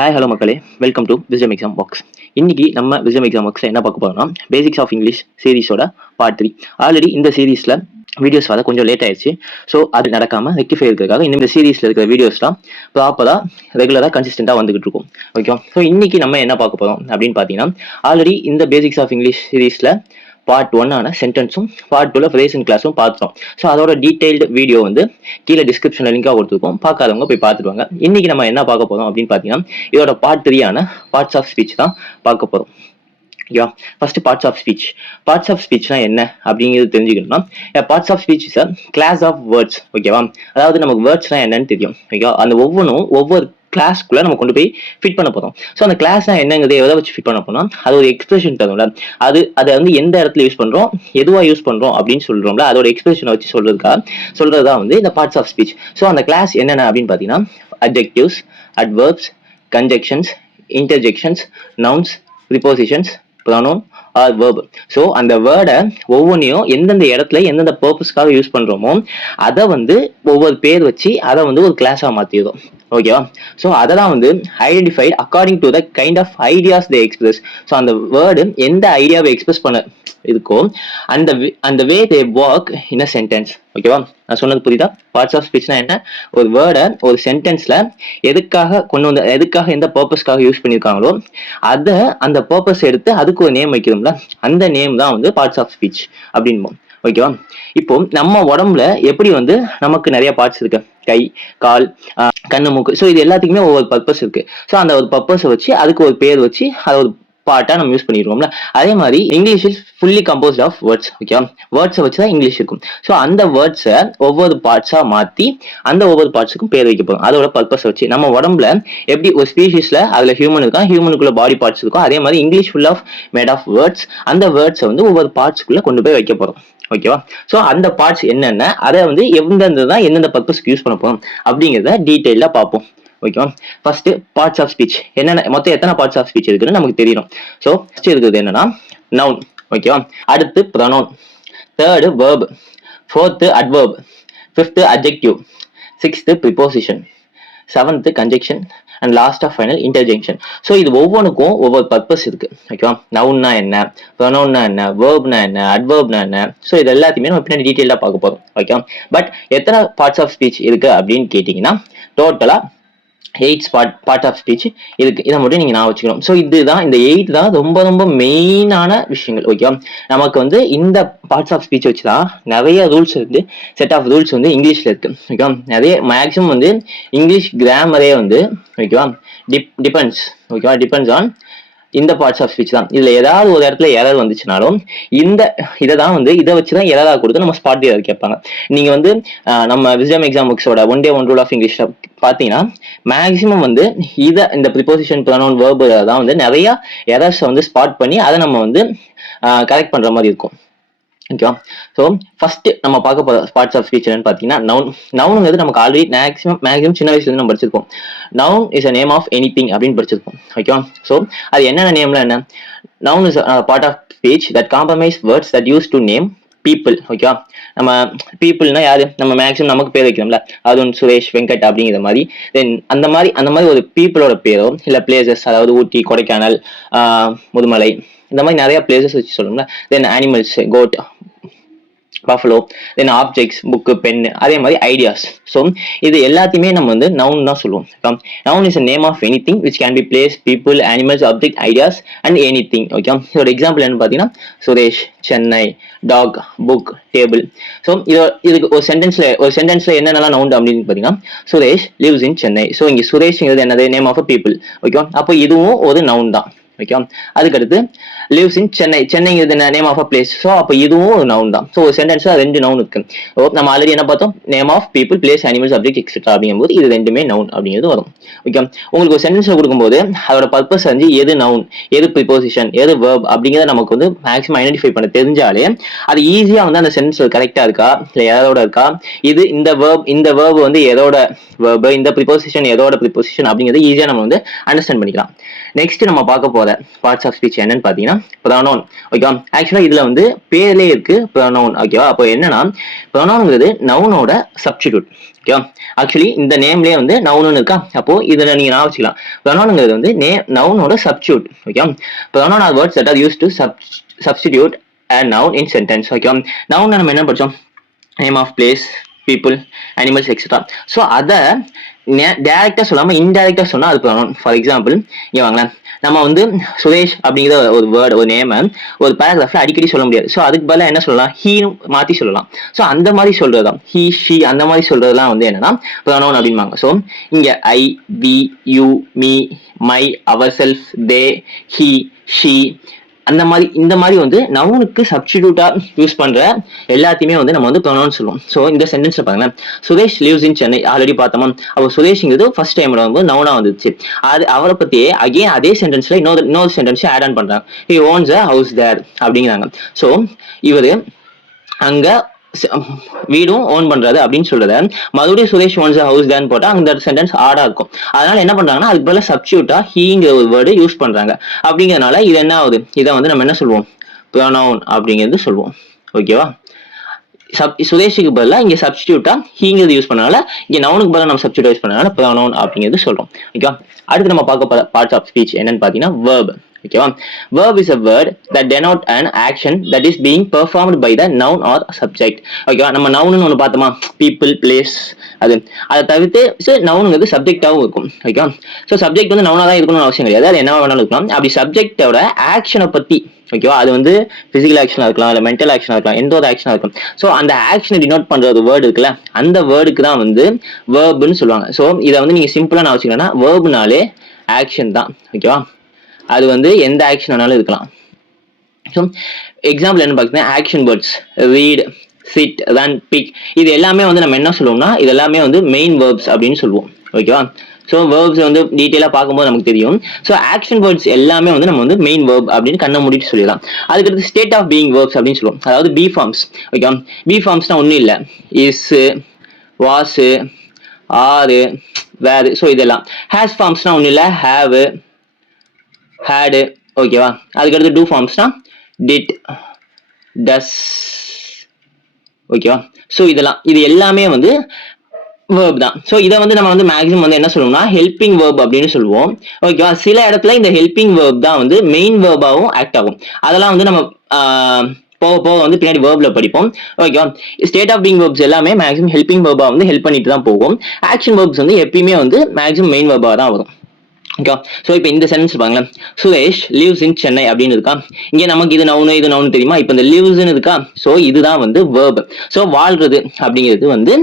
Hi hello மக்களே, welcome to wisdom exam box. இன்னைக்கு நம்ம விஸ்டம் எக்ஸாம் பாக்ஸில் என்ன பார்க்க போறோம்னா, பேசிக்ஸ் ஆஃப் இங்கிலீஷ் சீரிஸோட பார்ட் 3. ஆல்ரெடி இந்த சீரீஸில் வீடியோஸ் வர கொஞ்சம் லேட் ஆயிடுச்சு. ஸோ அது நடக்காமல் ரெக்டிஃபை இருக்கிறதுக்காக இந்த சீரீஸில் இருக்கிற வீடியோஸ்லாம் ப்ராப்பராக ரெகுலராக கன்சிஸ்டண்டாக வந்துகிட்டு இருக்கும். ஓகே, ஸோ இன்னைக்கு நம்ம என்ன பார்க்க போகிறோம் அப்படின்னு பார்த்தீங்கன்னா, ஆல்ரெடி இந்த பேசிக்ஸ் ஆஃப் இங்கிலீஷ் சீரீஸில் பார்ட் 1 ஆன சென்டென்ஸும் பார்ட் 2ல ஃப்ரேசன் கிளாஸும் பார்த்தோம். ஸோ அதோட டீடைல்டு வீடியோ வந்து கீழே டிஸ்கிரிப்ஷனில் லிங்காக கொடுத்துருக்கோம். பார்க்காதவங்க போய் பார்த்துருவாங்க. இன்னைக்கு நம்ம என்ன பார்க்க போறோம் அப்படின்னு பார்த்தீங்கன்னா, இதோட பார்ட் 3 ஆன பார்ட்ஸ் ஆஃப் ஸ்பீச் தான் பார்க்க போறோம். ஓகேவா? First parts of speech. Parts of ஸ்பீச்னா என்ன அப்படிங்கிறது தெரிஞ்சுக்கணும்னா, parts of speech is a class of words. ஓகேவா? அதாவது நமக்கு வேர்ட்ஸ்னா என்னன்னு தெரியும். ஓகேவா? அந்த ஒவ்வொரு கிளாஸ்க்குள்ள நம்ம கொண்டு போய் ஃபிட் பண்ண போறோம். ஸோ அந்த கிளாஸ்னா என்னங்கிறத எதை வச்சு ஃபிட் பண்ண போறோம், அது ஒரு எக்ஸ்பிரஷன் தரும்ல, அதை வந்து எந்த இடத்துல யூஸ் பண்றோம், எதுவா யூஸ் பண்றோம் அப்படின்னு சொல்றோம்ல, அதோட எக்ஸ்பிரஷனை வச்சு சொல்றதா வந்து இந்த பார்ட்ஸ் ஆஃப் ஸ்பீச். ஸோ அந்த கிளாஸ் என்னென்ன அப்படின்னு பார்த்தீங்கன்னா, adjectives, adverbs, conjunctions, interjections, nouns, prepositions, pronoun are verb. So அந்த வேர்டை ஒவ்வொன்றையும் எந்தெந்த இடத்துல எந்தெந்த பர்பஸ்க்காக யூஸ் பண்றோமோ அதை வந்து ஒவ்வொரு பேர் வச்சு அதை வந்து ஒரு கிளாஸாக மாற்றிடும். ஓகேவா? ஸோ அதெல்லாம் வந்து identified according to the kind of ideas they express. So அந்த வேர்டு எந்த ஐடியாவை எக்ஸ்பிரஸ் பண்ண இருக்கோ அந்த வே தே ஒர்க் இன் அ சென்டென்ஸ். ஓகேவா? நான் சொன்னது புரியுதா? பார்ட்ஸ் ஆஃப் ஸ்பீச்னா என்ன, ஒரு வேர்டை ஒரு சென்டென்ஸ்ல எதுக்காக எந்த பர்பஸ்க்காக யூஸ் பண்ணியிருக்காங்களோ அதை அந்த பர்பஸ் எடுத்து அதுக்கு ஒரு நேம் வைக்கிறோம்ல, அந்த நேம் தான் வந்து பார்ட்ஸ் ஆஃப் ஸ்பீச் அப்படின்போம். ஓகேவா? இப்போ நம்ம உடம்புல எப்படி வந்து நமக்கு நிறைய பார்ட்ஸ் இருக்கு, கை, கால், கண்ணு, மூக்கு. ஸோ இது எல்லாத்துக்குமே ஒவ்வொரு பர்பஸ் இருக்கு. ஸோ அந்த ஒரு பர்பஸை வச்சு அதுக்கு ஒரு பேர் வச்சு அதை ஒரு பார்ட்டா நம்ம யூஸ் பண்ணிடுவோம்ல. அதே மாதிரி English is fully composed of words. ஓகேவா? வேர்ட்ஸை வச்சு தான் இங்கிலீஷ் இருக்கும். ஸோ அந்த வேர்ட்ஸை ஒவ்வொரு பார்ட்ஸா மாத்தி அந்த ஒவ்வொரு பார்ட்ஸுக்கும் பேர் வைக்க போறோம். அதோட பர்பஸ் வச்சு நம்ம உடம்புல எப்படி ஒரு ஸ்பீஷிஸ்ல அதுல ஹியூமன் இருக்கா, ஹியூமனுக்குள்ள பாடி பார்ட்ஸ் இருக்கும், அதே மாதிரி English full of made of words. அந்த வேர்ட்ஸை வந்து ஒவ்வொரு பார்ட்ஸ்க்குள்ள கொண்டு போய் வைக்க போறோம். ஓகேவா? ஸோ அந்த பார்ட்ஸ் என்னென்ன, அதை வந்து எந்தெந்த பர்பஸ்க்கு யூஸ் பண்ண போறோம் அப்படிங்கிறத டீட்டெயிலா பார்ப்போம். ஓகேவா? ஃபர்ஸ்ட் பார்ட்ஸ் ஆஃப் ஸ்பீச் என்னென்ன, மொத்தம் எத்தனை பார்ட்ஸ் ஆஃப் ஸ்பீச் இருக்குன்னு நமக்கு தெரியணும். ஸோ ஃபர்ஸ்ட் இருக்கிறது என்னன்னா நவுன். ஓகேவா? அடுத்து pronoun, third verb, fourth adverb, fifth adjective, sixth preposition, seventh conjunction and last of final interjection. So இது ஒவ்வொன்றுக்கும் ஒவ்வொரு பர்பஸ் இருக்கு. ஓகேவா? நவுன்னா என்ன, ப்ரொனவுன்னா என்ன, வேர்ப்னா என்ன, அட்வர்ப்னா என்ன. ஸோ இது எல்லாத்தையுமே நம்ம பின்னாடி டீட்டெயிலாக பார்க்க போறோம். ஓகேவா? பட் எத்தனை பார்ட்ஸ் ஆஃப் ஸ்பீச் இருக்கு அப்படின்னு கேட்டீங்கன்னா, டோட்டலா 8 பார்ட் ஆஃப் ஸ்பீச் இருக்கு. இதை மட்டும் நீங்க நான் வச்சுக்கணும். ஸோ இதுதான், இந்த 8 தான் ரொம்ப ரொம்ப மெயினான விஷயங்கள். ஓகேவா? நமக்கு வந்து இந்த பார்ட்ஸ் ஆஃப் ஸ்பீச் வச்சுதான் நிறைய ரூல்ஸ் இருக்கு, செட் ஆஃப் ரூல்ஸ் வந்து இங்கிலீஷ்ல இருக்கு. ஓகேவா? நிறைய மேக்ஸிமம் வந்து இங்கிலீஷ் கிராமரே வந்து ஓகேவா டிபெண்ட்ஸ். ஓகேவா? டிபெண்ட்ஸ் ஆன் இந்த பார்ட்ஸ் ஆஃப் ஸ்பீச் தான். இதுல ஏதாவது ஒரு இடத்துல எரர் வந்துச்சுனாலும் இதை வச்சுதான் எரரா கொடுத்து நம்ம ஸ்பாட் எரர் கேட்பாங்க. நீங்க வந்து நம்ம விஸ்டம் எக்ஸாம் புக்ஸோட 1 Day 1 Rule ஆஃப் இங்கிலீஷ் பாத்தீங்கன்னா மேக்சிமம் வந்து இந்த ப்ரிபோசிஷன், ப்ரொனவுன், வெர்ப் தான் வந்து நிறைய எரர்ஸ் வந்து ஸ்பாட் பண்ணி அதை நம்ம வந்து கரெக்ட் பண்ற மாதிரி இருக்கும். ஓகேவா? ஸோ ஃபர்ஸ்ட் நம்ம பார்க்க போற பார்ட்ஸ் ஆஃப் ஸ்பீச் என்னன்னு பார்த்தீங்கன்னா நவுன். நவுனுங்கிறது நமக்கு ஆல்ரெடி மேக்ஸிமம் சின்ன வயசுல இருந்து நம்ம படிச்சிருப்போம். Noun is a name of anything அப்படின்னு படிச்சிருப்போம். ஓகேவா? ஸோ அது என்னென்ன நேம்ல என்ன, noun is part of speech that compromise words that use to name people. ஓகேவா? நம்ம பீப்புள்னா யாரு, நம்ம மேக்ஸிமம் நமக்கு பேர் வைக்கிறோம்ல, அருண், சுரேஷ், வெங்கட் அப்படிங்கிற மாதிரி. தென் அந்த மாதிரி ஒரு பீப்புளோட பேரோ இல்லை பிளேசஸ், அதாவது ஊட்டி, கொடைக்கானல், முதுமலை, இந்த மாதிரி நிறைய பிளேசஸ் வச்சு சொல்லணும்ல. தென் அனிமல்ஸ், கோட், பஃபலோ, தென் ஆப்ஜெக்ட்ஸ், புக்கு, பென், அதே மாதிரி ஐடியாஸ். ஸோ இது எல்லாத்தையுமே நம்ம வந்து நவுன் தான் சொல்லுவோம். Noun is a name of anything which can be place, people, animals, object, ideas and anything. Okay? இதோட எக்ஸாம்பிள் என்னன்னு பார்த்தீங்கன்னா, Suresh, Chennai, dog, book, table. So இதுக்கு ஒரு சென்டென்ஸ்ல என்னென்னலாம் நவுன் அப்படின்னு பார்த்தீங்கன்னா, Suresh lives in Chennai. So இங்கே சுரேஷ்ங்கிறது என்னது, name of a people. Okay? அப்போ இதுவும் ஒரு நவுன் தான். ஓகே? அதுக்கடுத்து லிவ்ஸ் இன் சென்னை, சென்னைங்கிறது name of a place. So அப்போ இதுவும் ஒரு நவுன் தான். ஸோ ஒரு சென்டென்ஸ்ல 2 நவுன் இருக்கு. நம்ம ஆல்ரெடி என்ன பார்த்தோம், name of people, place, animals, object, etcetera அப்படிங்கும்போது இது 2மே நவுன் அப்படிங்கிறது வரும். ஓகே? உங்களுக்கு ஒரு சென்டென்ஸ்ல கொடுக்கும்போது அதோட பர்பஸ் வந்து எது நவுன், எது ப்ரிபோசிஷன், எது வேர்ப் அப்படிங்கிறத நமக்கு வந்து மேக்ஸிமம் ஐடென்டிஃபை பண்ண தெரிஞ்சாலே அது ஈஸியா வந்து அந்த சென்டென்ஸ்ல கரெக்டா இருக்கா இல்லை எதோட இருக்கா, இது இந்த வேர்ப் வந்து எதோட வேர்ப், இந்த ப்ரிபோசிஷன் எதோட ப்ரிபோசிஷன் அப்படிங்கிறது ஈஸியா நம்ம வந்து அண்டர்ஸ்டாண்ட் பண்ணிக்கலாம். நெக்ஸ்ட் நம்ம பார்க்க போற போற பார்ட்ஸ் ஆஃப் ஸ்பீச் என்னன்னு பாத்தீங்கன்னா ப்ரொனவுன். ஓகேவா, ஆக்சுவலா இதுல வந்து பேர்லயே இருக்கு ப்ரொனவுன். ஓகேவா, அப்போ என்னன்னா ப்ரொனவுன்ங்கிறது நவுனோட சப்ஸ்டிடியூட். ஓகேவா, ஆக்சுவலி இந்த நேம்லயே வந்து நவுன் இருக்கா, அப்போ இதுல நீங்க நான் வச்சுக்கலாம். ப்ரொனவுன்ங்கிறது வந்து நவுனோட சப்ஸ்டிடியூட். ஓகேவா, pronoun are words that are used to substitute a noun in sentence. ஓகேவா, நவுன் நம்ம என்ன படிச்சோம், name of place, people, animals etcetera. So அதை டைரக்டா சொல்லாம இன்டைரக்டா சொன்னா அது ப்ரொனவுன். ஃபார் எக்ஸாம்பிள் இங்க வாங்களேன், நம்ம வந்து சுரேஷ் அப்படிங்கிற ஒரு வேர்டு, ஒரு நேம் ஒரு பேராகிராஃப்ல அடிக்கடி சொல்ல முடியாது. ஸோ அதுக்கு பதிலாக என்ன சொல்லலாம், ஹீ மாத்தி சொல்லலாம். ஸோ அந்த மாதிரி சொல்றதுதான் ஹீ, ஷி, அந்த மாதிரி சொல்றதுலாம் வந்து என்னன்னா ப்ரொனவுன் அப்படின்பாங்க. ஸோ இங்க I, we, you, me, my, our self, they, he, she, அந்த மாதிரி இந்த மாதிரி வந்து நவுனுக்கு சப்ஸ்டிடியூட்டா யூஸ் பண்ற எல்லாத்தையுமே வந்து நம்ம வந்து ப்ரொனவுன் சொல்லுவோம். ஸோ இந்த சென்டென்ஸ்ல பாருங்களேன், Suresh lives in Chennai already பார்த்தோமா, அப்போ சுரேஷ்ங்கிறது ஃபர்ஸ்ட் டைம் வந்து நவுனா வந்துச்சு. அது அவரை பத்தியே அகைன் அதே சென்டென்ஸ்ல இன்னொரு சென்டென்ஸ் ஆட் ஆன் பண்றாங்க, ஹி ஓன்ஸ் அ ஹவுஸ் தேர் அப்படிங்கிறாங்க. ஸோ இவரு அங்க வீடும் ஓன் பண்றாரு அப்படின்னு சொல்றத மறுபடியும் சுரேஷ் ஓன்ஸ் ஹவுஸ் தான் போட்டா அந்த சென்டென்ஸ் ஆடா இருக்கும். அதனால என்ன பண்றாங்கன்னா அதுக்கு பதிலா சப்ஸ்டிடியூட்டா ஹீங்கிற ஒரு வேர்டு யூஸ் பண்றாங்க. அப்படிங்கறதுனால இது என்ன ஆகுது, இதை வந்து நம்ம என்ன சொல்லுவோம், ப்ரொனவுன் அப்படிங்கிறது சொல்லுவோம். ஓகேவா, சுரேஷுக்கு பதிலாக இங்க சப்ஸ்டிடியூட்டா ஹீங்கிறது யூஸ் பண்ணனால இங்க நவுனுக்கு பதிலாக நம்ம சப்ஸ்டிடியூட் யூஸ் பண்ணனால ப்ரொனவுன் அப்படிங்கிறது சொல்றோம். ஓகேவா, அடுத்து நம்ம பார்க்க போற பார்ட்ஸ் ஆஃப் ஸ்பீச் என்னன்னு பாத்தீங்கன்னா verb. ஓகேவா, verb is a word that denote an action that is being performed by the noun or subject. ஓகேவா, நம்ம நவுன்னு ஒன்று பார்த்தோமா, பீப்புள், பிளேஸ், அதை தவிர்த்து நவுனுங்கிறது சப்ஜெக்டாகவும் இருக்கும். ஓகேவா, ஸோ சப்ஜெக்ட் வந்து நவுனா தான் இருக்கணும்னு அவசியம் கிடையாது, அது என்ன வேணாலும் இருக்கலாம். அப்படி சப்ஜெக்டோட ஆக்ஷனை பத்தி, ஓகேவா, அது வந்து பிசிக்கல் ஆக்ஷனா இருக்கலாம், இல்லை மென்டல் ஆக்ஷனா இருக்கலாம், எந்த ஒரு ஆக்ஷனா இருக்கும். ஸோ அந்த ஆக்ஷனை டினோட் பண்ற ஒரு வேர்டு இருக்குல்ல, அந்த வேர்டுக்கு தான் வந்து வேர்புன்னு சொல்லுவாங்க. ஸோ இதை வந்து நீங்க சிம்பிளா நான் வச்சுக்கணும்னா வேர்புனாலே ஆக்ஷன் தான். ஓகேவா, அது வந்து எந்த ஆக்ஷன் வேணாலும் இருக்கலாம். ஸோ எக்ஸாம்பிள் என்ன பார்த்தீங்கன்னா action words read, sit, run, pick, இது எல்லாமே வந்து நம்ம என்ன சொல்லுவோம்னா இது எல்லாமே வந்து மெயின் வேர்ப்ஸ் அப்படின்னு சொல்லுவோம். ஓகேவா, ஸோ வேர்ப்ஸ் வந்து டீட்டெயிலாக பார்க்கும்போது நமக்கு தெரியும். ஸோ ஆக்ஷன் வேர்ட்ஸ் எல்லாமே வந்து நம்ம வந்து மெயின் வேர்ப் அப்படின்னு கண்ணை மூடிட்டு சொல்லிடலாம். அதுக்கடுத்து ஸ்டேட் ஆஃப் பீயிங் வேர்ப்ஸ் அப்படின்னு சொல்லுவோம், அதாவது பி ஃபார்ம்ஸ். ஓகே, பி ஃபார்ம்ஸ்னா ஒன்றும் இல்லை, இஸ், வாஸ், ஆறு, வேறு, ஸோ இதெல்லாம். ஹேஸ் ஃபார்ம்ஸ்னா ஒன்றும் இல்லை, ஹேவ், ஹேடு. ஓகேவா, அதுக்கடுத்து டூ ஃபார்ம்ஸ்னா டிட், டஸ். ஓகேவா, ஸோ இது எல்லாமே வந்து வேர்ப் தான். ஸோ இதை வந்து நம்ம வந்து மேக்ஸிமம் வந்து என்ன சொல்லுவோம்னா ஹெல்பிங் வேர்ப் அப்படின்னு சொல்லுவோம். ஓகேவா, சில இடத்துல இந்த ஹெல்பிங் வேர்ப் தான் வந்து மெயின் வேர்பாகவும் ஆக்ட் ஆகும். அதெல்லாம் வந்து நம்ம போக போக வந்து பின்னாடி வேர்ப்ல படிப்போம். ஓகேவா, ஸ்டேட் ஆஃப் பீயிங் வேர்ப்ஸ் எல்லாமே மேக்ஸிமம் ஹெல்பிங் வேர்பா வந்து ஹெல்ப் பண்ணிட்டு தான் போகும். ஆக்ஷன் வேர்ப்ஸ் வந்து எப்பயுமே வந்து மேக்ஸிமம் மெயின் வேர்பா தான் வரும். ஓகே, ஸோ இப்போ இந்த சென்டென்ஸ் பாருங்களேன், சுரேஷ் லிவ்ஸ் இன் சென்னை அப்படின்னு இருக்கா. இங்கே நமக்கு இது நவுனு தெரியுமா, இப்போ இந்த லிவ்ஸ்ன்னு இருக்கா. ஸோ இதுதான் வந்து வேர்ப். ஸோ வாழ்றது அப்படிங்கிறது வந்து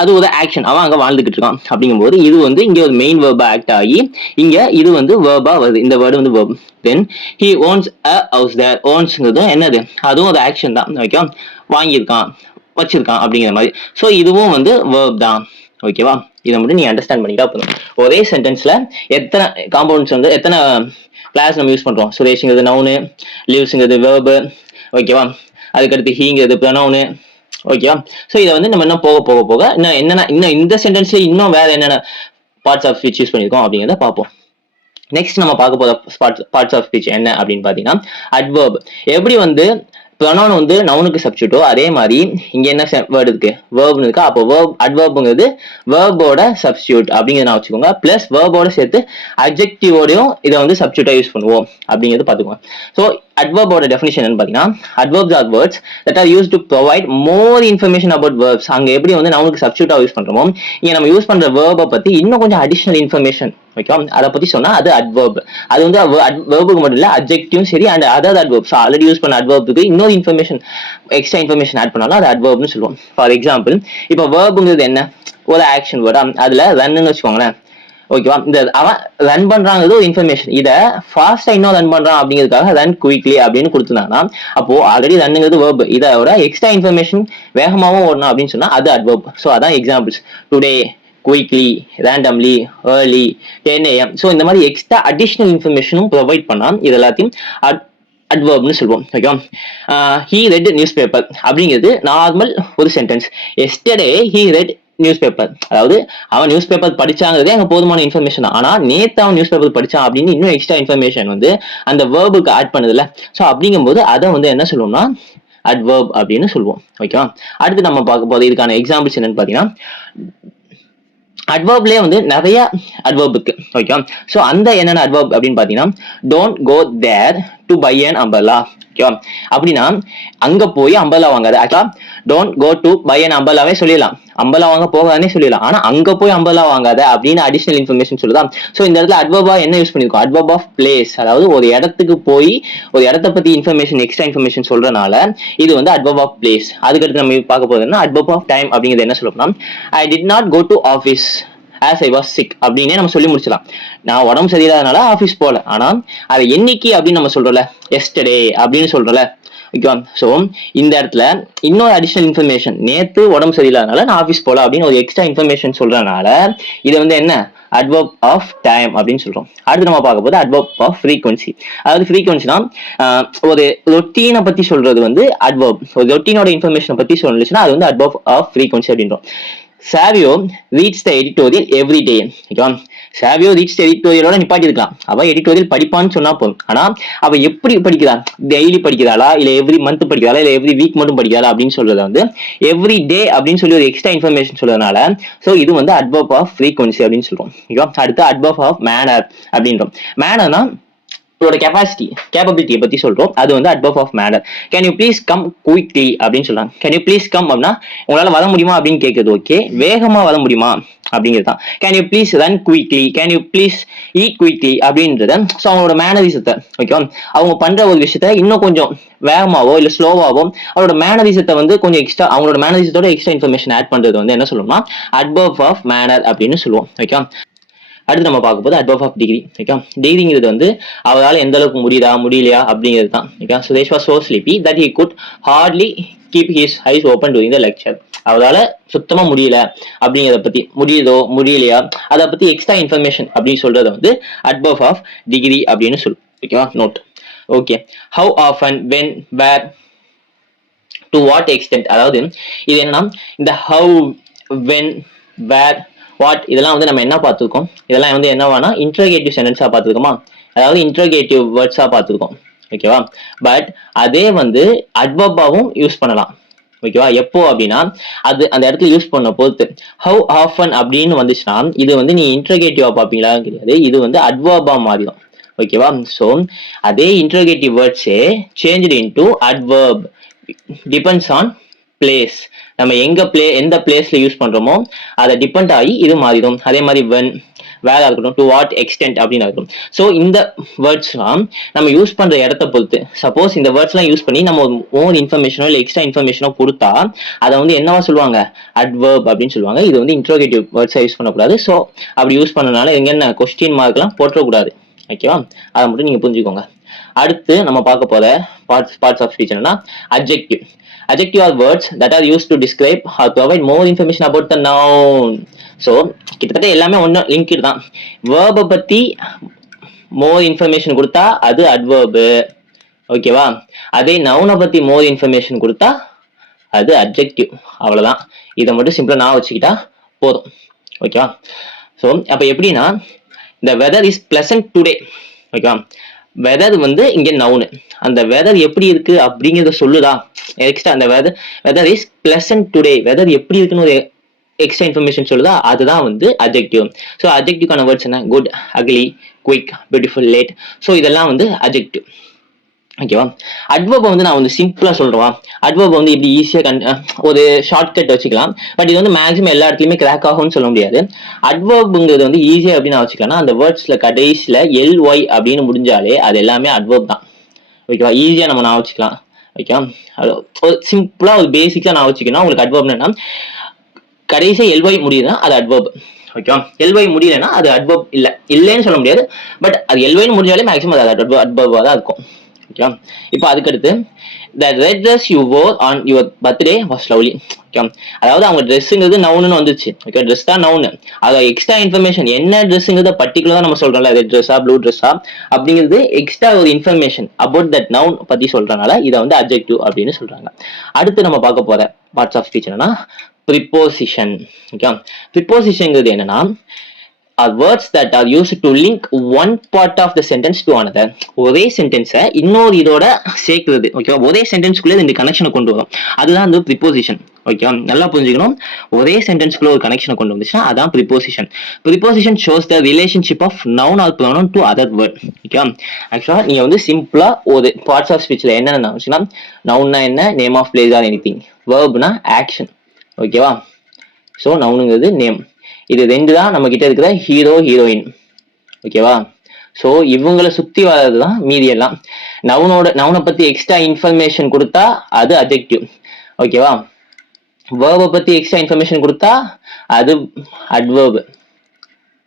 அது ஒரு ஆக்ஷன், அவன் அங்கே வாழ்ந்துகிட்டு இருக்கான். அப்படிங்கும்போது இது வந்து இங்கே ஒரு மெயின் வேர்பா ஆக்ட் ஆகி இங்க இது வந்து வேர்பா வருது. இந்த வேர்டு வந்து verb. Then he owns a house there, ஓன்ஸ்ங்கிறதும் என்னது, அதுவும் ஒரு ஆக்ஷன் தான். ஓகே, வாங்கியிருக்கான், வச்சிருக்கான் அப்படிங்கிற மாதிரி. ஸோ இதுவும் வந்து வேர்ப் தான். ஓகேவா, இதை மட்டும் நீங்க அண்டர்ஸ்டாண்ட் பண்ணிட்டா போதும். ஒரே சென்டென்ஸ்ல எத்தனை காம்பவுண்ட்ஸ் வந்து எத்தனை கிளாஸ் நம்ம யூஸ் பண்றோம், சுரேஷ்ங்கிறது நவுனு, லிவ்ஸ்ங்கிறது வேர்பு. ஓகேவா, அதுக்கடுத்து ஹீங்கிறது ப்ரொனவுனு. ஓகேவா, ஸோ இதை வந்து நம்ம இன்னும் போக போக போக இன்னும் இந்த சென்டென்ஸ்ல இன்னும் வேற என்னென்ன பார்ட்ஸ் ஆஃப் ஸ்பீச் யூஸ் பண்ணியிருக்கோம் அப்படிங்கிறத பார்ப்போம். நெக்ஸ்ட் நம்ம பார்க்க போற பார்ட்ஸ் ஆஃப் ஸ்பீச் என்ன அப்படின்னு பாத்தீங்கன்னா அட்வர்ப். எப்படி வந்து ப்ரொனவுன் வந்து நவுனுக்கு சப்ஸ்டிடியூட்டோ அதே மாதிரி இங்க என்ன வேர்டு இருக்கு, வேர்ப்னு இருக்கு. அப்போ வேர்ப் அட்வர்ப்ங்கிறது வேர்போட சப்ஸ்டிடியூட் அப்படிங்கிறத நான் வச்சுக்கோங்க. பிளஸ் வேர்போட சேர்த்து அட்ஜெக்டிவோடையும் இதை வந்து சப்ஸ்டிடியூட்டா யூஸ் பண்ணுவோம் அப்படிங்கிறது பாத்துக்கோங்க. ஸோ அட்வர்போட டெஃபினிஷன் என்ன பாத்தீங்கன்னா adverbs are words that are used to provide more information about verbs. அங்க எப்படி வந்து நவுனுக்கு சப்ஸ்டிடியூட்டா யூஸ் பண்றோமோ இங்க நம்ம யூஸ் பண்ற வேர்பை பத்தி இன்னும் கொஞ்சம் அடிஷனல் இன்ஃபர்மேஷன், ஓகே, அதை பத்தி சொன்னா அது அட்வர்ப். அது வந்து வேர்புக்கு மட்டும் இல்ல, அட்ஜெக்டிவும் சரி and other adverbs already use பண்ண அட்வர்புக்கு இன்னொரு இன்ஃபர்மேஷன் எக்ஸ்ட்ரா இன்ஃபர்மேஷன் ஆட் பண்ணாலும் அது அட்வர்ப்னு சொல்லுவோம். ஃபார் எக்ஸாம்பிள் இப்போ வேர்புங்கிறது என்ன, ஒரு ஆக்ஷன் வேர்டா, அதுல ரன்னு வச்சுக்கோங்களேன். ஓகேவா, இந்த அவன் ரன் பண்றாங்கிறது ஒரு இன்ஃபர்மேஷன், இதை ஃபாஸ்டா இன்னும் ரன் பண்றான் அப்படிங்கிறதுக்காக ரன் குயிக்லி அப்படின்னு கொடுத்துருந்தாங்கன்னா அப்போ ஆல்ரெடி ரன்னுங்கிறது வேர்ப், இதோட எக்ஸ்ட்ரா இன்ஃபர்மேஷன் வேகமாகவும் ஓடணும் அப்படின்னு சொன்னா அது அட்வர்ப். ஸோ அதான் examples today, quickly, randomly, early, 10 AM. So இந்த மாதிரி எக்ஸ்ட்ரா அடிஷனல் இன்ஃபர்மேஷனும் ப்ரொவைட் பண்ணா இது எல்லாத்தையும் அட்வர்ப்னு சொல்லுவோம். Okay, he red news paper அப்படிங்கிறது நார்மல் ஒரு sentence. Yesterday he red news paper. அதாவது அவன் நியூஸ் பேப்பர் படிச்சாங்கிறதே அங்க போதுமான இன்ஃபர்மேஷன் தான். ஆனா நேத்து அவன் நியூஸ் பேப்பர் படிச்சான் அப்படின்னு இன்னும் எக்ஸ்ட்ரா இன்ஃபர்மேஷன் வந்து அந்த வேர்புக்கு ஆட் பண்ணுதுல. ஸோ அப்படிங்கும்போது அதை வந்து என்ன சொல்லுவோம்னா adverb அப்படின்னு சொல்லுவோம். ஓகேவா? அடுத்து நம்ம பார்க்க போது இதுக்கான எக்ஸாம்பிள்ஸ் என்னன்னு பாத்தீங்கன்னா, அட்வர்ப்லயே வந்து நிறைய அட்வர்ப் இருக்கு. ஓகே, சோ அந்த என்னென்ன அட்வர்ப் அப்படின்னு பாத்தீங்கன்னா, don't go there to buy an umbrella. ஓகேவா? அப்படின்னா அங்க போய் அம்பர்லா வாங்காத. ஆக்சுவலா don't go to buy an அம்பர்லாவே சொல்லிடலாம், அம்பர்லா வாங்க போகாதே சொல்லிடலாம். ஆனா அங்க போய் அம்பர்லா வாங்காத அப்படின்னு அடிஷனல் இன்ஃபர்மேஷன் சொல்லுதா. சோ இந்த இடத்துல அட்வர்பா என்ன யூஸ் பண்ணிருக்கோம், அட்வர்ப் ஆஃப் பிளேஸ். அதாவது ஒரு இடத்துக்கு போய் ஒரு இடத்த பத்தி இன்ஃபர்மேஷன் எக்ஸ்ட்ரா இன்ஃபர்மேஷன் சொல்றதுனால இது வந்து அட்வர்ப் ஆஃப் பிளேஸ். அதுக்கடுத்து நம்ம பார்க்க போறதுன்னா அட்வர்ப் ஆஃப் டைம் அப்படிங்கிறது என்ன சொல்லணும்னா, I did not go to office as I was sick அப்படின்னே நம்ம சொல்லி முடிச்சலாம். நான் உடம்பு சரியில்லாதனால ஆஃபீஸ் போல. ஆனா அதை என்னைக்கு அப்படின்னு நம்ம சொல்றோம்ல, எஸ்டர்டே அப்படின்னு சொல்றோம்ல. ஓகேவா? ஸோ இந்த இடத்துல இன்னொரு அடிஷனல் இன்ஃபர்மேஷன், நேத்து உடம்பு சரியில்லாதனால நான் ஆஃபீஸ் போல அப்படின்னு ஒரு எக்ஸ்ட்ரா இன்ஃபர்மேஷன் சொல்றதுனால இது வந்து என்ன, அட்வர்ப் ஆஃப் டைம் அப்படின்னு சொல்றோம். அடுத்து நம்ம பார்க்க போது அட்வர்ப் ஆஃப் ஃப்ரீக்வன்சி. அதாவது ஃப்ரீக்வன்சினா ஒரு ரொட்டீனை பத்தி சொல்றது வந்து அட்வர்ப். ஒரு ரொட்டீனோட இன்ஃபர்மேஷனை பத்தி சொல்லுச்சுன்னா அது வந்து அட்வர்ப் ஆஃப் ஃப்ரீக்வன்சி அப்படின்றோம். Savio reads the editorial every day. ஓகேவா? சாவியோ ரீட்ஸ் த எடிட்டோரியலோட நிப்பாட்டி இருக்கலாம், அவ எடிட்டோரியல் படிப்பான்னு சொன்னா போதும். ஆனா அவ எப்படி படிக்கிறா, டெய்லி படிக்கிறாளா இல்ல எவ்ரி மந்த் படிக்கிறாளா இல்ல எவ்ரி வீக் மட்டும் படிக்கிறாளா அப்படின்னு சொல்றத வந்து எவ்ரி டே அப்படின்னு சொல்லி ஒரு எக்ஸ்ட்ரா இன்ஃபர்மேஷன் சொல்றதுனால சோ இது வந்து அட்வர்ப் ஆஃப் ஃப்ரீக்வன்சி அப்படின்னு சொல்றோம். ஓகேவா? அடுத்து அட்வர்ப் ஆஃப் மேனர் அப்படின்றோம். மேனர்னா உங்களோட கெபாசிட்டி, கேப்பபிலிட்டியை பத்தி சொல்றோம். அது வந்து adverb of manner. Can you please come quickly அப்படின்னு சொல்றாங்க. கேன் யூ ப்ளீஸ் கம் அப்படின்னா உங்களால வர முடியுமா அப்படின்னு கேட்குறது. ஓகே, வேகமா வர முடியுமா அப்படிங்கிறது தான். Can you please run quickly, can you please eat quickly அப்படின்றத ஸோ அவங்களோட மேனரிசத்தை, ஓகேவா, அவங்க பண்ற ஒரு விஷயத்த இன்னும் கொஞ்சம் வேகமாவோ இல்ல ஸ்லோவாவோ அவரோட மேனரிசத்தை வந்து கொஞ்சம் எக்ஸ்ட்ரா, அவங்களோட மேனரிசத்தோட எக்ஸ்ட்ரா இன்ஃபர்மேஷன் ஆட் பண்றது வந்து என்ன சொல்லுவோம்னா அட்வர்ப் ஆஃப் மேனர் அப்படின்னு சொல்லுவோம். ஓகே, அடுத்து நம்ம பார்க்க போது அட்வர்ப் ஆஃப் டிகிரி. ஓகே, டிகிரிங்கிறது வந்து அவரால் எந்த அளவுக்கு முடியுதா முடியலையா அப்படிங்கிறது தான். Okay, Suresh was so sleepy that he could hardly keep his eyes open during the lecture. அவரால் சுத்தமா முடியல அப்படிங்கிறத பத்தி, முடியுதோ முடியலையா அதை பத்தி எக்ஸ்ட்ரா இன்ஃபர்மேஷன் அப்படின்னு சொல்றத வந்து அட்வர்ப் ஆஃப் டிகிரி அப்படின்னு சொல்லுவோம். ஓகேவா? Note. Okay, how often, when, where, to what extent. அதாவது இது என்னன்னா இந்த ஹவு, வென், வேர், வாட் இதெல்லாம் வந்து நம்ம என்ன பார்த்துருக்கோம், இதெல்லாம் வந்து என்னவானா இன்ட்ரோகேட்டிவ் சென்டென்ஸா பார்த்துருக்கோமா, அதாவது இன்ட்ரோகேட்டிவ் வேர்ட்ஸா பார்த்துருக்கோம். ஓகேவா? பட் அதே வந்து அட்வர்பாவும் யூஸ் பண்ணலாம். ஓகேவா? எப்போ அப்படின்னா அது அந்த இடத்துல யூஸ் பண்ண பொறுத்து. ஹவு ஆஃபன் அப்படின்னு வந்துச்சுன்னா இது வந்து நீ இன்ட்ரோகேட்டிவா பார்ப்பீங்களா கிடையாது, இது வந்து அட்வர்பா மாறிடும். ஓகேவா? ஸோ அதே இன்ட்ரோகேட்டிவ் வேர்ட்ஸே changed into adverb depends on place. நம்ம எந்த பிளேஸ்ல யூஸ் பண்றோமோ அதை டிபெண்ட் ஆகி இது மாறிடும். அதே மாதிரி வென், வேற இருக்கட்டும், டு வாட் எக்ஸ்டென்ட் அப்படின்னு இருக்கும். ஸோ இந்த வேர்ட்ஸ்லாம் நம்ம யூஸ் பண்ற இடத்த பொறுத்து. சப்போஸ் இந்த வேர்ட்ஸ்லாம் யூஸ் பண்ணி நம்ம ஓன் இன்ஃபர்மேஷனோ இல்லை எக்ஸ்ட்ரா இன்ஃபர்மேஷனோ கொடுத்தா அதை வந்து என்னவா சொல்லுவாங்க, அட்வர்ப் அப்படின்னு சொல்லுவாங்க. இது வந்து இன்ட்ரோகேட்டிவ் வேர்ட்ஸை யூஸ் பண்ணக்கூடாது. ஸோ அப்படி யூஸ் பண்ணனால எங்கன்னா கொஸ்டின் மார்க்லாம் போட்டக்கூடாது. ஓகேவா? அதை மட்டும் நீங்க புரிஞ்சுக்கோங்க. அடுத்து நம்ம பார்க்க போற பார்ட்ஸ் ஆஃப் ஸ்பீச் என்னன்னா adjective. Adjective are words that are used to describe or provide more information about the noun. So கிட்டத்தட்ட எல்லாமே ஒண்ணு லிங்க்டு தான். verb பத்தி மோர் இன்ஃபர்மேஷன் கொடுத்தா அது அட்வர்ப். ஓகேவா? அதே நவுனை பத்தி மோர் இன்ஃபர்மேஷன் கொடுத்தா அது அட்ஜெக்டிவ். அவ்வளவுதான். இதை மட்டும் சிம்பிளா நான் வச்சுக்கிட்டா போதும். ஓகேவா? ஸோ அப்ப எப்படின்னா இந்த வெதர் இஸ் பிளசன்ட் டுடே. ஓகேவா? வெதர் வந்து இங்க நவுனு, அந்த வெதர் எப்படி இருக்கு அப்படிங்கிறத சொல்லுதா எக்ஸ்ட்ரா. அந்த weather is pleasant today, weather எப்படி இருக்குன்னு ஒரு எக்ஸ்ட்ரா இன்ஃபர்மேஷன் சொல்லுதா, அதுதான் வந்து அட்ஜெக்டிவ். ஸோ அட்ஜெக்டிவ்கான வேர்ட்ஸ் என்ன, good, ugly, quick, beautiful, late. So இதெல்லாம் வந்து அட்ஜெக்டிவ். ஓகேவா? அட்வர்ப் வந்து நான் வந்து சிம்பிளா சொல்றேன். அட்வர்ப் வந்து இப்படி ஈஸியா ஒரு ஷார்ட்கட் வச்சுக்கலாம். பட் இது வந்து மேக்ஸிமம் எல்லா இடத்துலயுமே கிராக் ஆகும்னு சொல்ல முடியாது. அட்வர்ப்ங்கிறது வந்து ஈஸியா எப்படி நான் வச்சுக்கலாம், அந்த வேர்ட்ஸ்ல கடைசியில LY அப்படின்னு முடிஞ்சாலே அது எல்லாமே அட்வர்ப் தான். ஓகேவா? ஈஸியா நம்ம நான் வச்சுக்கலாம். ஓகேவா? சிம்பிளா ஒரு பேசிக்கா நான் வச்சுக்கணும். உங்களுக்கு அட்வர்ப் என்ன, கடைசியா LY முடியுதுன்னா அது அட்வர்ப். ஓகேவா? LY முடியலன்னா அது அட்வர்ப் இல்லைன்னு சொல்ல முடியாது. பட் அது LYன்னு முடிஞ்சாலே மேக்ஸிமம் அது அட்வர்பா தான் இருக்கும். ஓகே, இப்போ அதுக்கடுத்து the red dress you wore on your birthday was lovely. Okay, அதாவது அவங்க ட்ரெஸ்ஸுங்கிறது நவுன்னு வந்துச்சு. ஓகே, ட்ரெஸ் தான் நவுன்னு. அதை எக்ஸ்ட்ரா இன்ஃபர்மேஷன் என்ன ட்ரெஸ்ஸுங்கிறத பர்டிகுலரா நம்ம சொல்றோம்ல, ரெட் ட்ரெஸ்ஸா ப்ளூ ட்ரெஸ்ஸா அப்படிங்கிறது எக்ஸ்ட்ரா ஒரு இன்ஃபர்மேஷன் அபவுட் தட் நவுன் பத்தி சொல்றதுனால இதை வந்து அட்ஜெக்டிவ் அப்படின்னு சொல்றாங்க. அடுத்து நம்ம பார்க்க போற பார்ட்ஸ் ஆஃப் ஸ்பீச் என்னன்னா ப்ரிப்போசிஷன். ஓகே, ப்ரிப்போசிஷன்ங்கிறது என்னன்னா are words that are used to link one part of the sentence to another. ஒரே சென்டென்ஸை இன்னொரு இதோட சேர்க்கிறது. ஓகே, ஒரே சென்டென்ஸ்குள்ளே ரெண்டு கனெக்ஷனை கொண்டு வரும், அதுதான் வந்து ப்ரிப்போசிஷன். ஓகே, நல்லா புரிஞ்சுக்கணும். ஒரே சென்டென்ஸ்குள்ள ஒரு கனெக்ஷனை கொண்டு வந்துச்சுன்னா அதான் preposition. Preposition shows the relationship of noun or pronoun to other word. Okay, ஆக்சுவலாக நீங்கள் வந்து சிம்பிளாக ஒரு பார்ட்ஸ் ஆஃப் ஸ்பீச்சில் என்னென்ன வச்சுன்னா, நவுன்னா என்ன, name of place or anything, வேர்ப்னா ஆக்ஷன். ஓகேவா, ஸோ நவுனுங்கிறது நேம். இது ரெண்டு தான் நம்ம கிட்ட இருக்கிற ஹீரோ ஹீரோயின். ஓகேவா, ஸோ இவங்களை சுத்தி வர்றது தான் மீதி எல்லாம். நவுனை பத்தி எக்ஸ்ட்ரா இன்ஃபர்மேஷன் கொடுத்தா அது அட்ஜெக்டிவ். ஓகேவா, வேர்பை பத்தி எக்ஸ்ட்ரா இன்ஃபர்மேஷன் கொடுத்தா அது அட்வர்ப்.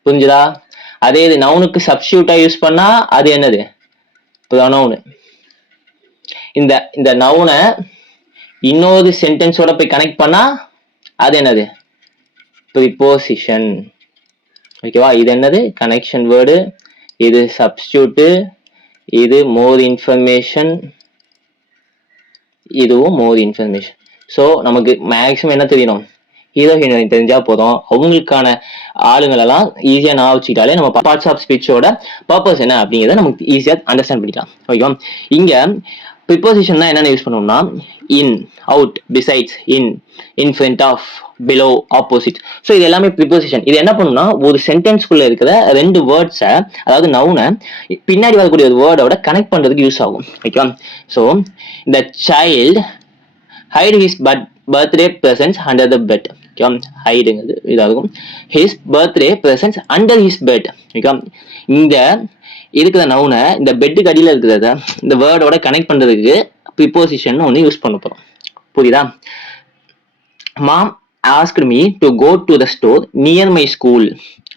புரிஞ்சுதா? அதே இது நவுனுக்கு சப்ஸ்டியூட்டா யூஸ் பண்ணா அது என்னது, ப்ரொனவுன். இந்த நவுனை இன்னொரு சென்டென்ஸோட போய் கனெக்ட் பண்ணா அது என்னது, ப்ரிப்போசிஷன். ஓகேவா, இது என்னது, கனெக்ஷன் வேர்டு, இது சப்ஸ்டியூட்டு, இது மோர் இன்ஃபர்மேஷன், இதுவும் மோர் இன்ஃபர்மேஷன். ஸோ நமக்கு மேக்ஸிமம் என்ன தெரியணும், ஹீரோ ஹீரோயின் தெரிஞ்சா போதும். அவங்களுக்கான ஆளுங்களெல்லாம் ஈஸியாக நான் வச்சுக்கிட்டாலே நம்ம பார்ட்ஸ் ஆஃப் ஸ்பீச்சோட பர்பஸ் என்ன அப்படிங்கிறத நமக்கு ஈஸியாக அண்டர்ஸ்டாண்ட் பண்ணிக்கலாம். ஓகேவா, இங்கே ப்ரிப்போசிஷன் தான் என்னென்ன யூஸ் பண்ணுவோம்னா, in, out, besides, in front of, below, opposite. So இது எல்லாமே ப்ரிப்போசிஷன். இது என்ன பண்ணும்னா, ஒரு சென்டென்ஸ்குள்ள இருக்கிற ரெண்டு வேர்ட்ஸை, அதாவது நவுனை பின்னாடி வரக்கூடிய ஒரு வேர்டோட கனெக்ட் பண்றதுக்கு யூஸ் ஆகும். ஓகேவா, ஸோ இந்த child hide his birthday presents under the bed. ஓகேவா, ஹைடுங்கிறது இதாகும், his birthday presents under his bed. ஓகேவா, இந்த இருக்கிற நவுனை இந்த பெட்டுக்கு அடியில் இருக்கிறத இந்த வேர்டோட கனெக்ட் பண்றதுக்கு ப்ரிப்போசிஷன் ஒன்று யூஸ் பண்ண போறோம். புரியுதா? Mom asked me to go to the store near my school.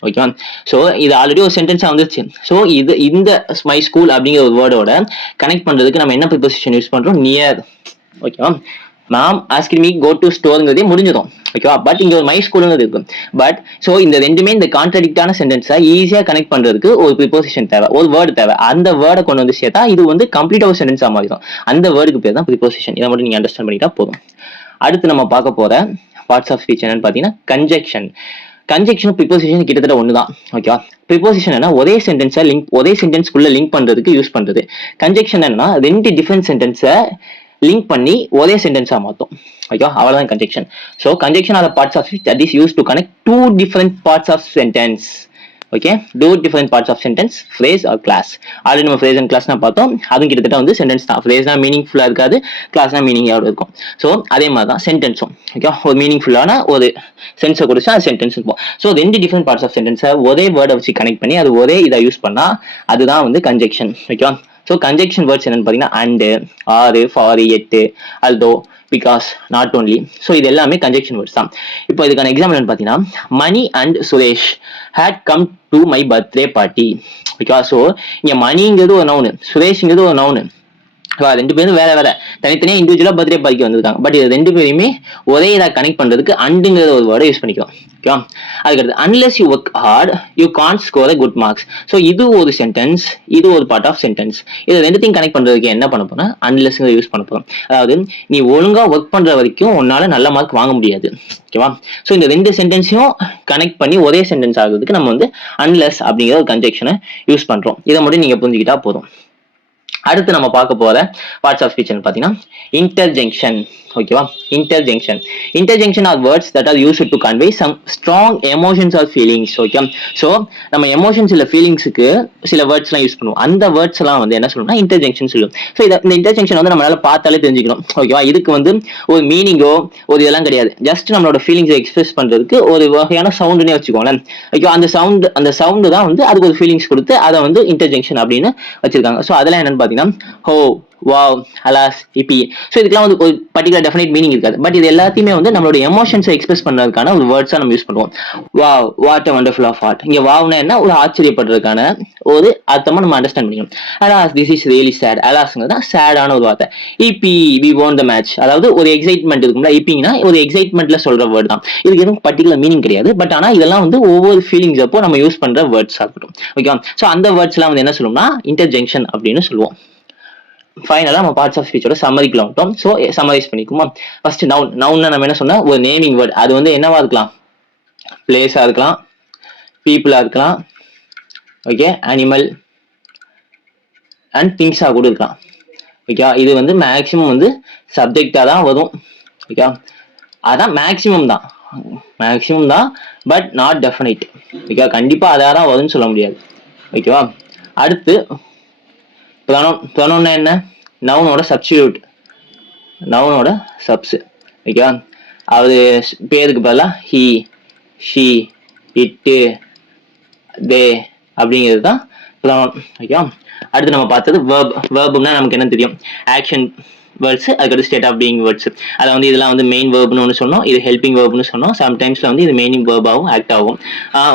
ஓகேவா, ஸோ இது ஆல்ரெடி ஒரு சென்டென்ஸாக வந்துருச்சு. ஸோ இந்த மை ஸ்கூல் அப்படிங்கிற ஒரு வேர்டோட கனெக்ட் பண்ணுறதுக்கு நம்ம என்ன ப்ரிப்போசிஷன் யூஸ் பண்ணுறோம், நியர். ஓகேவா, ma'am asking me go to ஸ்டோருங்கிறதே முடிஞ்சிடும். ஓகேவா, பட் இங்கே ஒரு மை ஸ்கூலுங்கிறது இருக்கு. பட் ஸோ இந்த ரெண்டுமே இந்த கான்ட்ராடிக்டான சென்டென்ஸை ஈஸியாக கனெக்ட் பண்ணுறதுக்கு ஒரு ப்ரிப்போசிஷன் தேவை, ஒரு வேர்டு தேவை. அந்த வேர்டை கொண்டு வந்து சேர்த்தா இது வந்து கம்ப்ளீட்டாக ஒரு சென்டென்ஸாக மாறிடும். அந்த வேர்டுக்கு பேர் தான் ப்ரிப்போசிஷன். இதை மட்டும் நீங்கள் அண்டர்ஸ்டாண்ட் பண்ணிட்டா போதும். அடுத்து நம்ம பார்க்க போகிற பார்ட்ஸ் ஆஃப் ஸ்பீச் என்னன்னு பார்த்தீங்கன்னா, கன்ஜெக்ஷன். கன்ஜெக்ஷன் ப்ரிப்போசிஷன் கிட்டத்தட்ட ஒன்று தான். ஓகேவா, ப்ரிப்போசிஷன் என்ன, ஒரே சென்டென்ஸை ஒரே சென்டென்ஸ்குள்ள லிங்க் பண்ணுறதுக்கு யூஸ் பண்ணுறது. கன்ஜெக்ஷன் என்னன்னா, ரெண்டு டிஃப்ரெண்ட் சென்டென்ஸை லிங்க் பண்ணி ஒரே சென்டென்ஸாக மாற்றும். ஓகேவா, அவ்வளோதான் conjunction. So conjunction are parts of speech that is use to connect two different parts of sentence. Okay, two different parts of sentence, phrase or clause. Already நம்ம ஃப்ரேஸ் அண்ட் கிளாஸ்னா பார்த்தோம். அதுவும் கிட்டத்தட்ட வந்து சென்டென்ஸ் தான். ஃப்ரேஸ்னா மீனிங்ஃபுல்லாக இருக்காது, கிளாஸ்னா மீனிங்காக இருக்கும். ஸோ அதே மாதிரி தான் சென்டென்ஸும். ஓகே, ஒரு மீனிங்ஃபுல்லான ஒரு சென்ஸை கொடுத்தா அது சென்டென்ஸ் இருக்கும். ஸோ ரெண்டு டிஃப்ரெண்ட் பார்ட்ஸ் ஆஃப் சென்டென்ஸை ஒரே வேர்டை வச்சு கனெக்ட் பண்ணி அது ஒரே இதை யூஸ் பண்ணால் அதுதான் வந்து கன்ஜெக்ஷன். ஓகேவா, ஸோ கன்ஜெக்ஷன் வேர்ட்ஸ் என்னன்னு பார்த்தீங்கன்னா, அண்டு, ஆறு, ஃபார், எட்டு, although, because, not only. So இது எல்லாமே கன்ஜெக்ஷன் வேர்ட்ஸ் தான். இப்போ இதுக்கான எக்ஸாம்பிள் என்னன்னு பார்த்தீங்கன்னா, Mani and Suresh had come to my birthday party. ஓகேவா, ஸோ இங்கே மணிங்கிறது ஒரு நவுனு, சுரேஷ்ங்கிறது ஒரு நவுனு. ரெண்டு பேரும் வேற வேற தனித்தனியாக இண்டிவிஜுவலாக பர்த்டே பார்ட்டிக்கு வந்திருக்காங்க. பட் இது ரெண்டு பேருமே ஒரே இதாக கனெக்ட் பண்ணுறதுக்கு அண்டுங்கிற ஒரு வேர்டை யூஸ் பண்ணிக்கலாம். ஓகேவா, அதுக்கடுத்து unless you work hard you can't score good marks. So இது ஒரு சென்டென்ஸ், இது ஒரு பார்ட் ஆஃப் சென்டென்ஸ். இது ரெண்டுத்தையும் கனெக்ட் பண்ணுறதுக்கு என்ன பண்ண போறோம், அன்லெஸ்ங்க யூஸ் பண்ண போறோம். அதாவது நீ ஒழுங்கா ஒர்க் பண்ற வரைக்கும் உன்னால நல்ல மார்க் வாங்க முடியாது. ஓகேவா, ஸோ இந்த ரெண்டு சென்டென்ஸையும் கனெக்ட் பண்ணி ஒரே சென்டென்ஸ் ஆகுறதுக்கு நம்ம வந்து அன்லெஸ் அப்படிங்கிற ஒரு கன்ஜெக்ஷனை யூஸ் பண்றோம். இதை மட்டும் நீங்க புரிஞ்சுக்கிட்டா போதும். அடுத்து நம்ம பார்க்க போற பார்ட்ஸ் ஆஃப் ஸ்பீச் பார்த்தீங்கன்னா, இன்டர்ஜெங்ஷன். ஓகேவா, interjection are words that are used to convey some strong emotions or feelings. Okay, so நம்ம எமோஷன்ஸ் இல்லை ஃபீலிங்ஸுக்கு சில வேர்ட்ஸ்லாம் யூஸ் பண்ணுவோம். அந்த வேர்ட்ஸ் எல்லாம் வந்து என்ன சொல்லணும்னா இன்டர்ஜெங்ஷன் சொல்லுவோம். ஸோ இந்த இன்டர்ஜெங்ஷன் வந்து நம்மளால பார்த்தாலே தெரிஞ்சுக்கணும். ஓகேவா, இதுக்கு வந்து ஒரு மீனிங்கோ ஒரு இதெல்லாம் கிடையாது. ஜஸ்ட் நம்மளோட ஃபீலிங்ஸை எக்ஸ்பிரஸ் பண்றதுக்கு ஒரு வகையான சவுண்டுனே வச்சுக்கோங்களேன். ஓகே, அந்த சவுண்டு தான் வந்து அதுக்கு ஒரு ஃபீலிங்ஸ் கொடுத்து அதை வந்து இன்டர்ஜெங்ஷன் அப்படின்னு வச்சிருக்காங்க. ஸோ அதெல்லாம் என்னன்னு பார்த்தீங்கன்னா, ஹோ, வாவ், அலாஸ், இப்பி. ஸோ இதுக்கெல்லாம் வந்து ஒரு பர்டிகுலர் டெஃபினைட் மீனிங் இருக்காது. பட் இது எல்லாத்தையுமே வந்து நம்மளோட எமோஷன்ஸை எக்ஸ்பிரஸ் பண்ணுறதுக்கான ஒரு வேர்ட்ஸாக நம்ம யூஸ் பண்ணுவோம். Wow, what a wonderful of art. இங்கே வாவ்னா என்ன, ஒரு ஆச்சரியப்படுறதுக்கான ஒரு அர்த்தமாக நம்ம அண்டர்ஸ்டாண்ட் பண்ணிக்கணும். Alas, this is really sad. அலாஸ்ங்கிறது தான் சேடான ஒரு வார்த்தை. Yippee, we won the match. அதாவது ஒரு எக்ஸைட்மெண்ட் இருக்கும்ல, இப்பிங்கன்னா ஒரு எக்ஸைட்மெண்ட்ல சொல்ற வேர்ட் தான். இதுக்கு எதுவும் பர்டிகுலர் மீனிங் கிடையாது. பட் ஆனால் இதெல்லாம் வந்து ஒவ்வொரு ஃபீலிங்ஸ் அப்போ நம்ம யூஸ் பண்ற வேர்ட்ஸாக இருக்கட்டும். ஓகேவா, ஸோ அந்த வேர்ட்ஸ்லாம் வந்து என்ன சொல்லுவோம்னா இன்டர்ஜெங்ஷன் அப்படின்னு சொல்லுவோம். ஃபைனலாக நம்ம பார்ட்ஸ் ஆஃப் ஸ்பீச்சோட சம்மரிக்குள்ள வந்துட்டோம். ஸோ சம்மரைஸ் பண்ணிக்குமா? First noun. நவுன்னா நம்ம என்ன சொன்னால் ஒரு நேமிங் வேர்ட். அது வந்து என்னவா இருக்கலாம்? பிளேஸாக இருக்கலாம், பீப்புளாக இருக்கலாம், ஓகே, அனிமல் அண்ட் திங்ஸாக கூட இருக்கலாம். ஓகே, இது வந்து மேக்ஸிமம் வந்து சப்ஜெக்டாக தான் வரும். ஓகே, அதான் மேக்ஸிமம் தான், பட் நாட் டெஃபினைட். ஓகே, கண்டிப்பாக அதாக தான் வரும்னு சொல்ல முடியாது. ஓகேவா? அடுத்து ப்ரொனவுன்னா என்ன? நவுனோட சப்ஸ்டிடியூட், நவுனோட சப்ஸ். ஓகேவா? அது பேருக்கு பதிலாக ஹி, ஷி, இட்டு, தே அப்படிங்கிறது தான் ப்ரொனவுன். ஓகேவா? அடுத்து நம்ம பார்த்தது வேர்ப். வேர்ப்னா நமக்கு என்ன தெரியும்? ஆக்ஷன் வேர்ட்ஸ், அதுக்கடுத்து ஸ்டேட் ஆஃப் பீயிங் வேர்ட்ஸ். அதை வந்து இதெல்லாம் வந்து மெயின் வேர்ப்னு ஒன்று சொன்னோம், இது ஹெல்பிங் வேர்ப்னு சொன்னோம். சம்டைம்ஸ்ல வந்து இது மெயின் வேர்பாகவும் ஆக்ட் ஆகும்.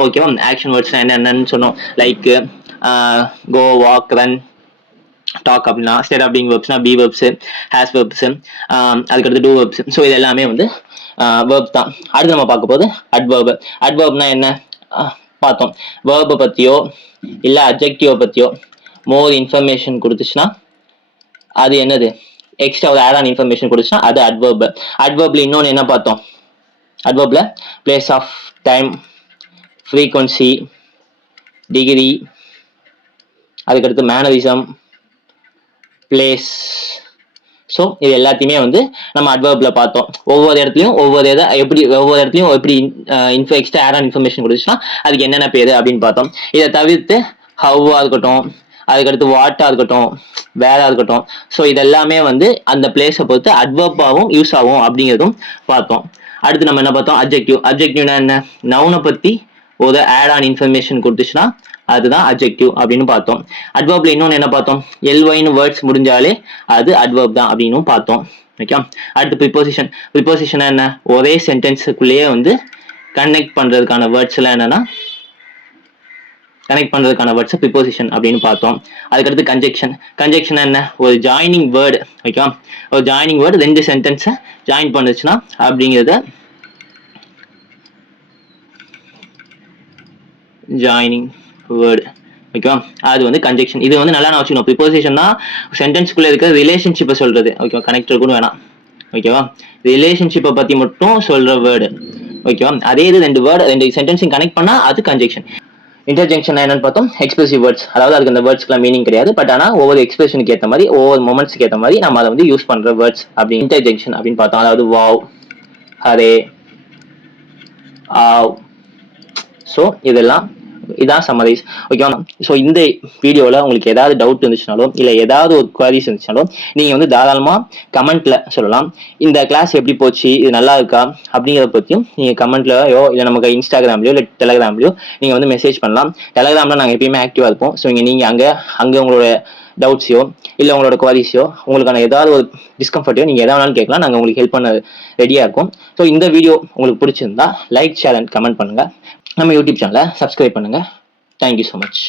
ஓகேவா? ஆக்ஷன் வேர்ட்ஸ் என்னென்னு சொன்னோம். Like go, walk, run, talk அப்படின்னா. ஸ்டேட் ஆஃப் பீயிங் வேர்ப்ஸ்னா பி வேர்ப்ஸ், ஹேஸ் வேர்ப்ஸ், அதுக்கடுத்து டூ வேர்ப்ஸ். ஸோ இது எல்லாமே வந்து வேர்ப்ஸ் தான். அடுத்து நம்ம பார்க்க போது அட்வர்ப். அட்வர்ப்னா என்ன பார்த்தோம். வேர்பை பற்றியோ இல்லை அட்ஜெக்டிவ் பற்றியோ மோர் இன்ஃபர்மேஷன் கொடுத்துச்சுன்னா அது என்னது? எக்ஸ்ட்ரா ஒரு ஆட் ஆன் இன்ஃபர்மேஷன் கொடுத்துச்சுன்னா அது அட்வர்ப். அட்வர்ப்ல இன்னொன்று என்ன பார்த்தோம்? அட்வர்ப்ல place of time, frequency, degree, அதுக்கடுத்து மேனரிசம், பிளேஸ். ஸோ இது எல்லாத்தையுமே வந்து நம்ம அட்வர்ப்ல பார்த்தோம். ஒவ்வொரு இடத்துலையும் ஒவ்வொரு இடத்துலையும் எப்படி எக்ஸ்ட்ரா ஆட் ஆன் இன்ஃபர்மேஷன் கொடுத்துச்சுன்னா அதுக்கு என்னென்ன பேர் அப்படின்னு பார்த்தோம். இதை தவிர்த்து ஹவ்வா இருக்கட்டும், அதுக்கடுத்து வாட்டா இருக்கட்டும், வேறா இருக்கட்டும், ஸோ இதெல்லாமே வந்து அந்த பிளேஸை பொறுத்து அட்வர்பாகவும் யூஸ் ஆகும் அப்படிங்கிறதும் பார்த்தோம். அடுத்து நம்ம என்ன பார்த்தோம்? அட்ஜெக்டிவ். அட்ஜெக்டிவ்னா என்ன? நவுனை பற்றி ஒரு ஆட் ஆன் இன்ஃபர்மேஷன் கொடுத்துச்சுன்னா அதுதான் அட்ஜெக்டிவ் அப்படின்னு பார்த்தோம். அட்வர்ப்ல இன்னொன்று என்ன பார்த்தோம்? எல்ஒய்னு வேர்ட்ஸ் முடிஞ்சாலே அது அட்வர்ப் தான் அப்படின்னு பார்த்தோம். ஓகே, அடுத்து ப்ரிப்போசிஷன். ப்ரிப்போசிஷன் என்ன? ஒரே சென்டென்ஸுக்குள்ளேயே வந்து கனெக்ட் பண்றதுக்கான வேர்ட்ஸ் எல்லாம் என்னன்னா ப்ரிப்போசிஷன் அப்படின்னு பார்த்தோம். அதுக்கடுத்து கன்ஜெக்ஷன். கன்ஜெக்ஷன் என்ன? ஒரு ஜாயினிங் வேர்டு. ஓகே, ஒரு ஜாயினிங் வேர்டு ரெண்டு சென்டென்ஸை ஜாயின் பண்ணுச்சுன்னா அப்படிங்கிறத ஜாயினிங் வேர்டு. ஓகேவா? அது வந்து கன்ஜெக்ஷன். இது வந்து நல்லா நான் வச்சுக்கணும். ப்ரிப்போசிஷன்னா சென்டென்ஸ்குள்ள இருக்கிற ரிலேஷன்ஷிப்பை சொல்றது. ஓகேவா? கனெக்டர் கூட வேணாம். ஓகேவா? ரிலேஷன்ஷிப்பை பத்தி மட்டும் சொல்ற வேர்டு. ஓகேவா? அதே இது ரெண்டு சென்டென்ஸையும் கனெக்ட் பண்ணா அது கன்ஜெக்ஷன். இன்டர்ஜெக்ஷன் என்னன்னு பார்த்தோம்? Expressive words. அதாவது அதுக்கு அந்த வேர்ட்ஸ்க்குலாம் மீனிங் கிடையாது, பட் ஆனால் ஒவ்வொரு எக்ஸ்பிரஷனுக்கு ஏற்ற மாதிரி ஒவ்வொரு மொமெண்ட்ஸ்க்கு ஏற்ற மாதிரி நம்ம அதை வந்து யூஸ் பண்ற வேர்ட்ஸ் அப்படி இன்டர்ஜெக்ஷன் அப்படின்னு பார்த்தோம். அதாவது வாவ், ஹரே, ஆவ். ஸோ இதெல்லாம் இதான் சம்மரைஸ். ஓகேவா? ஸோ இந்த வீடியோவில் உங்களுக்கு ஏதாவது டவுட் இருந்துச்சுனாலும் இல்லை ஏதாவது ஒரு குவாரிஸ் இருந்துச்சுனாலும் நீங்கள் வந்து தாராளமாக கமெண்ட்ல சொல்லலாம். இந்த கிளாஸ் எப்படி போச்சு, இது நல்லா இருக்கா அப்படிங்கிறத பற்றியும் நீங்கள் கமெண்ட்லையோ இல்லை நமக்கு இன்ஸ்டாகிராம்லையோ இல்லை டெலகிராம்லையோ நீங்கள் வந்து மெசேஜ் பண்ணலாம். டெலகிராமில் நாங்கள் எப்பயுமே ஆக்டிவாக இருப்போம். ஸோ நீங்கள் அங்கே உங்களோட டவுட்ஸையோ இல்லை உங்களோட குவாரிஸையோ உங்களுக்கான ஏதாவது ஒரு டிஸ்கம்ஃபர்ட்டையோ நீங்கள் எதாவது வேணாலும் கேட்கலாம். நாங்கள் உங்களுக்கு ஹெல்ப் பண்ண ரெடியாக இருக்கும். ஸோ இந்த வீடியோ உங்களுக்கு பிடிச்சிருந்தா லைக், ஷேர் அண்ட் கமெண்ட் பண்ணுங்கள். நம்ம யூடியூப் சேனலை சப்ஸ்கிரைப் பண்ணுங்கள். Thank you so much.